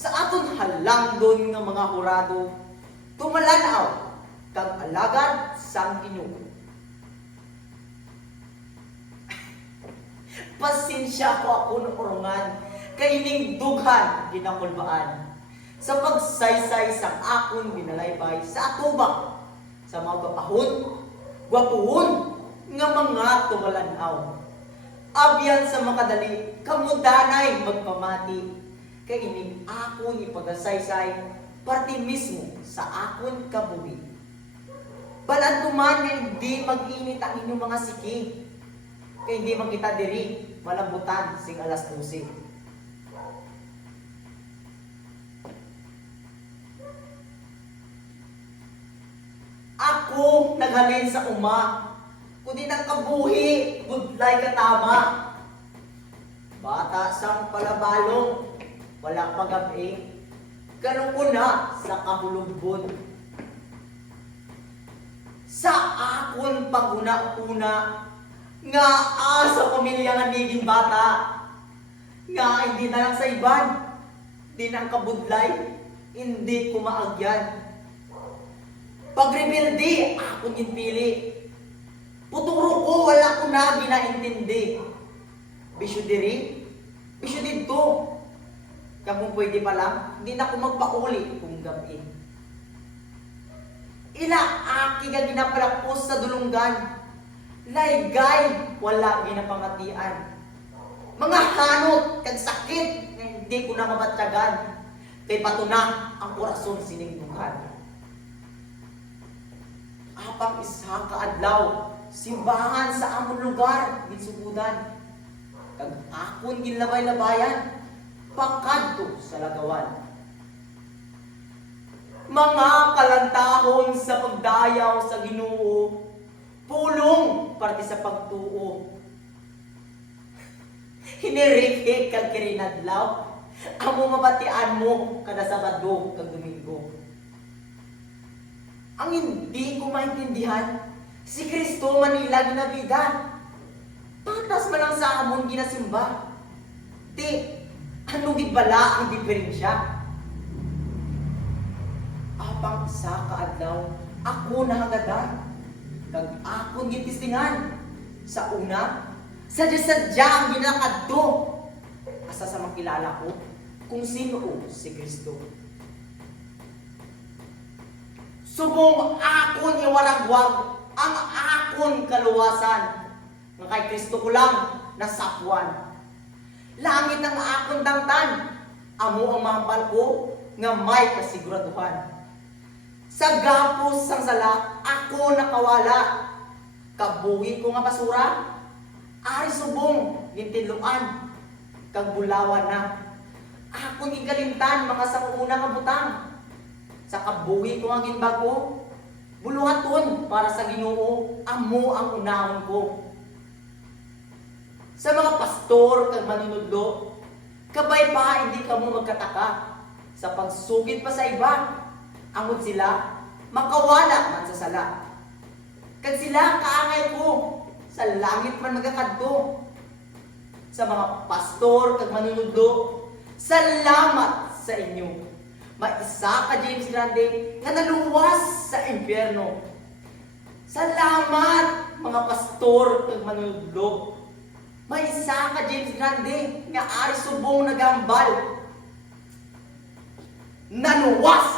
Sa aton halangdon nga mga hurado, tumalanaw kag alagad sang Ginoo. Pasensya ko ako ng orongan, kay ning dughan ginakulbaan. Sa pagsaysay sang akon binalaybay sa atubang, sa mga gapahon, gwapuhon, nga mga tumalanaw. Abyan sa makadali, kamudanay magpamati, kay ining akon ipagasaysay, parte mismo sa akon kabuhi. Balan duman nga hindi mag-init ang inyong mga siki, kay hindi makita diri, malambutan sing alas 12. Ako naghalin sa uma, kundi ng kabuhi, budlay katama. Bata sang palabalong, wala pagabi, ganun na sa kahulugbon. Sa akon paguna-una, nga sa pamilya nga niging bata, nga hindi na lang sa iban, din ang kabudlay, hindi ko maagyan. Pagrebelde, ako pili. Puturo ko, wala ko na ginaintindi. Bisyo diri, bisyo dito. Kung pwede pa lang, hindi na ako magpauli kung gabi. Ila aki nga ginapalapos sa dulunggan. Laygay, wala ginapangatian. Mga hanot, kag sakit, na hindi ko na mabatyagan. Kay patuna ang orason siningdukan. Apang isa kaadlaw, simbahan sa amon lugar, ginsugudan. Kag akon ginlabay-labayan, pagkadto sa lagawan. Mga kalantahon sa pagdayaw sa Ginoo, pulong parte sa pagtuo. Hinirikik kag kirinadlaw, amo mabatian mo kada Sabado kag Domingo. Ang hindi ko maintindihan, si Kristo Manila ginabida. Patas man lang sa amon ginasimba. Di, ano gibala ang diferensya? Apang sa kaadlaw, ako nahagadan. Kag akong gitistingan. Sa una, sadya-sadya ang ginakadto. Asa sa makilala ko, kung sino si Kristo. Subong akon iwaragwag ang akon kaluwasan. Nga kay Kristo ko lang nasapwan. Langit ang akon dangtan, amo ang mahambal ko nga may kasiguraduhan. Sa gapos sang sala, ako nakawala. Kabuhi ko nga basura, ari subong gintinluan, kag bulawan na. Ako gigalintan mga sa una nga butang. Sa kabuhi ko nga ginbago, buluhaton para sa Ginoo, amo ang unahon ko. Sa mga pastor kag manunudlo, kabay pa hindi ka mo magkataka. Sa pagsugid pa sa iba, amod sila makawala man sa sala. Kag sila kaangay ko, sa langit man magakadto. Sa mga pastor kag manunudlo, salamat sa inyo. May isa ka James Grande nga naluwas sa impyerno. Salamat mga pastor kag manunudlo. May isa ka James Grande nga ari subong nagambal. Naluwas